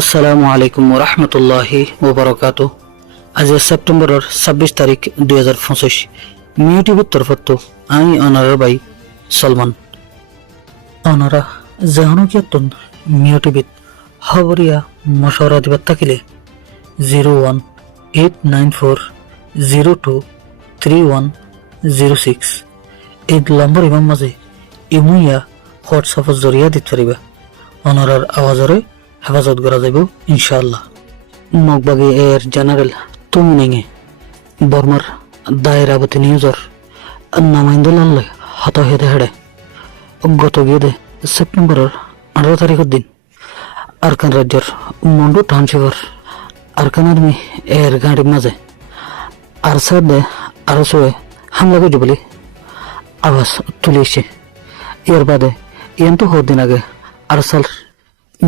আসসালামু আলাইকুম রহমতুল্লাহি ওবরাকাতু। আজ সেপ্টেম্বরের 26 তারিখ 2025 মিউ টিভির তরফত আমি অনারার ভাই সলমান অনারা জাহনুকিয়তন মিউ টিভিত খবরিয়া মশওয়ারা দিবার থাকিলে 01894023106 এই নম্বর ইমাম মাঝে ইমুইয়া হোয়াটসঅ্যাপের জরিয়া দিতে পারিবা। অনারার আওয়াজরে হেফাজত করা যাইব ইনশাআল্লাহ। মগবাগি এর জেনারেল তুমি নেঙে বর্মার দায়রাবতী নিউজর নামাইন্দুল্লাহ হত হেদে হেডে গত গিয়ে সেপ্টেম্বরের 18 তারিখের দিন আরকান রাজ্যের মন্ডু টাউনশিপের আরকান আর্মি এর গাড়ির মাঝে আরসার দে আরসোয়ে হামলা করছে বলে আওয়াজ তুলেছে। এর বাদে তো দিন আগে আরসাল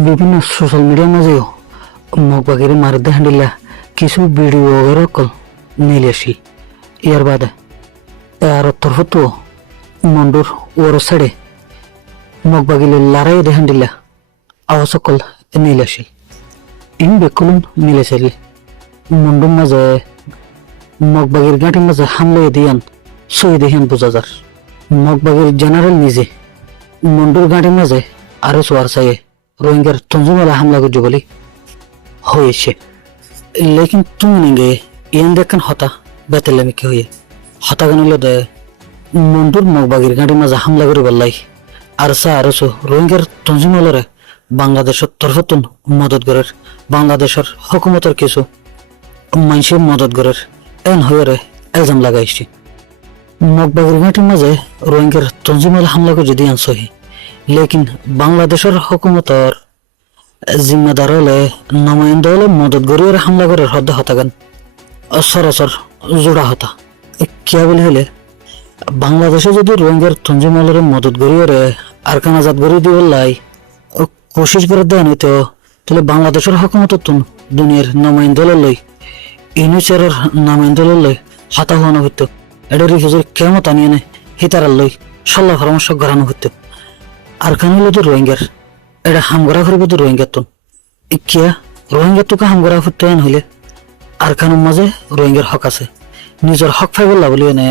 বিভিন্ন সোশ্যাল মিডিয়ার মাঝেও মগবাগির মারদে হান্ডিলা কিছু ভিডিও কল নিলে আসি। এর বাদে আর তরফত মন্ডুর ওর সাইডে মগবাগিলে লড়াই দে হান্ডিলা আওয়াজ কল নিলে আসি। ইন বেকুলুন মিলেছিল মন্ডুর মাঝে মগবাগির গাঁটির মাঝে হামলা দিয়ান শহীদ হিয়ান বোঝা যার। মগবাগির জেনারেল নিজে মন্ডুর গাঁটির মাঝে আরো সোয়ার চাইয়ে রোহিঙ্গার তঞ্জুমালা হামলা করছে বলে হয়েছে। লেকিন তুমি নেগে ইয়ান দেখান হতা বেতেলামিকে হয়ে হতা গানিল দে মন্ডুর মগবাগির গাঁটির মাঝে হামলা করে বললাই আর সা আরসো রোহিঙ্গার তঞ্জুমালরে বাংলাদেশের তরফতুন মদত করার বাংলাদেশের হকুমতের কিছু মানুষের মদত করার এন হয়ে এলজাম লাগাইছে। মগবাগির গাঁটির মাঝে রোহিঙ্গার তঞ্জুমালা হামলা করে দিয়ান সহি লেকিন বাংলাদেশের হকুমতর জিম্মেদার হলে নমায়ন্দ হলে মদত গরিয়ের হামলা করে হদ্দে হতাগান সরাসর জোড়া হতা কিয়া বলি হলে বাংলাদেশে যদি রোহিঙ্গার তঞ্জুমালের মদত গরিয়ের আরকান আজাদ গড়িয়ে দিয়ে লাই কোশিশ করে দেন হইতো তাহলে বাংলাদেশের হকুমত দুনিয়ার নমায়ন্দ লই ইউনিচারের নমায়ন্দ লই হতা হওয়ানো হইতো। এটা রিফিউজির কেমত আনিয়ে নেয় হিতারার লই সল্লা পরামর্শ গড়ানো হইতো। আর খান হইল তো রোহিঙ্গার এটা হামগড়া করবো তো রোহিঙ্গার তো কিয়া রোহিঙ্গার তোকে হামগড়া করতে হইলে আর খানের মাঝে রোহিঙ্গার হক আছে নিজের হক ফাই বললা বলিয়ে নে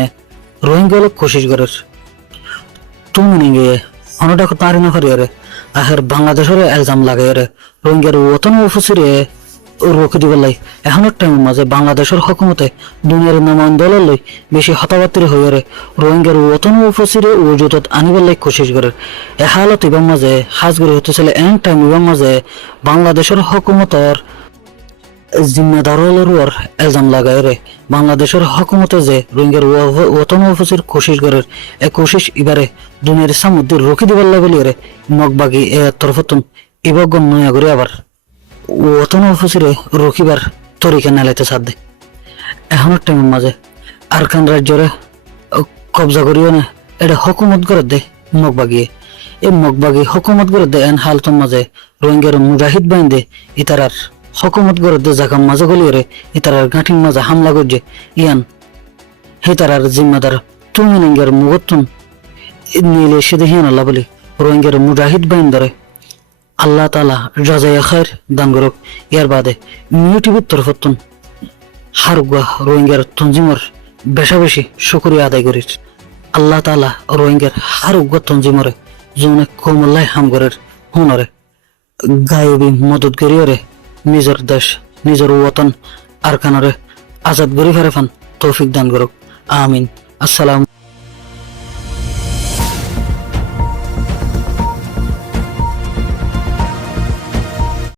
রোহিঙ্গা হলে কোশিশ করার তুমি নিগে অনটা তাঁরি না করি রে আহের বাংলাদেশের এলজাম লাগে রে রোহিঙ্গার ওতন অফিসিরে রোকে দিবার এখনের টাইমের মাঝে বাংলাদেশের হকুমতে দুনিয়ার নামান দলের লই বেশি হতাবাত্রি হয়ে রে রোহিঙ্গার ওতন উপসিরে ওজুতত আনিবার কোশিশ করে এ হালত ইবার মাঝে হাজগরি হতেছিল এন টাইম ইবার মাঝে বাংলাদেশের হকুমতর জিম্মেদারের এলজাম লাগায় রে বাংলাদেশের হকুমতে যে রোহিঙ্গার ওতন উপসির কোশিশ করে এ কোশিশ এবারে দুনিয়ার সামুদ্রে রোকে দিবার বলি রে মগবাগি এ তরফতুন ইবগ নয়া করে আবার ওতন অফিসে রকিবার তরিকা নালাইতে সাথ দে এখনের টাইমের মাঝে আরকান রাজ্যরে কবজা করিও না এটা হকুমত করে দে মগবাগিয়ে এই মগবাগি হকুমত করে দে এন হালতন মাঝে রোহিঙ্গার মুজাহিদ বাইন দে ইতারার হকুমত করে দে জাকাম মাঝে গলিয়ে রে ইতারার গাঁঠির মাঝে হামলা করছে ইয়ান হিতারার জিম্মাদার তুমি রোহিঙ্গার মুগতুন নিলে সে দেখিয়ান আল্লাহ বলি রোহিঙ্গার মুজাহিদ বাইন ধরে আল্লাহ তালা রাজায়া খায়ের দান করুক। ইয়ার বাদে মিউ টিভির তরফতুন হারুয়া রোহিঙ্গার তঞ্জিমর বেশা বেশি শুকরিয়া আদায় করিস আল্লাহ তালা রোহিঙ্গার হারুয়া তঞ্জিমরে জনে কমল্লাই হামগরের হুনরে গায়বী মদত করিয়রে নিজের দেশ নিজের ওতন আরকানরে আজাদ গরি ফেরে ফান তৌফিক দান করুক আমিন। আসসালাম।